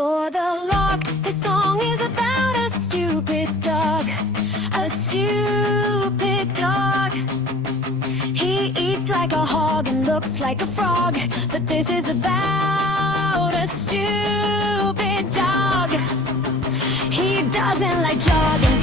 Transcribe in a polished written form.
for the log. This song is about a stupid dog. A stupid dog. He eats like a hog and looks like a frog. But this is about a stupid dog. He doesn't like jogging,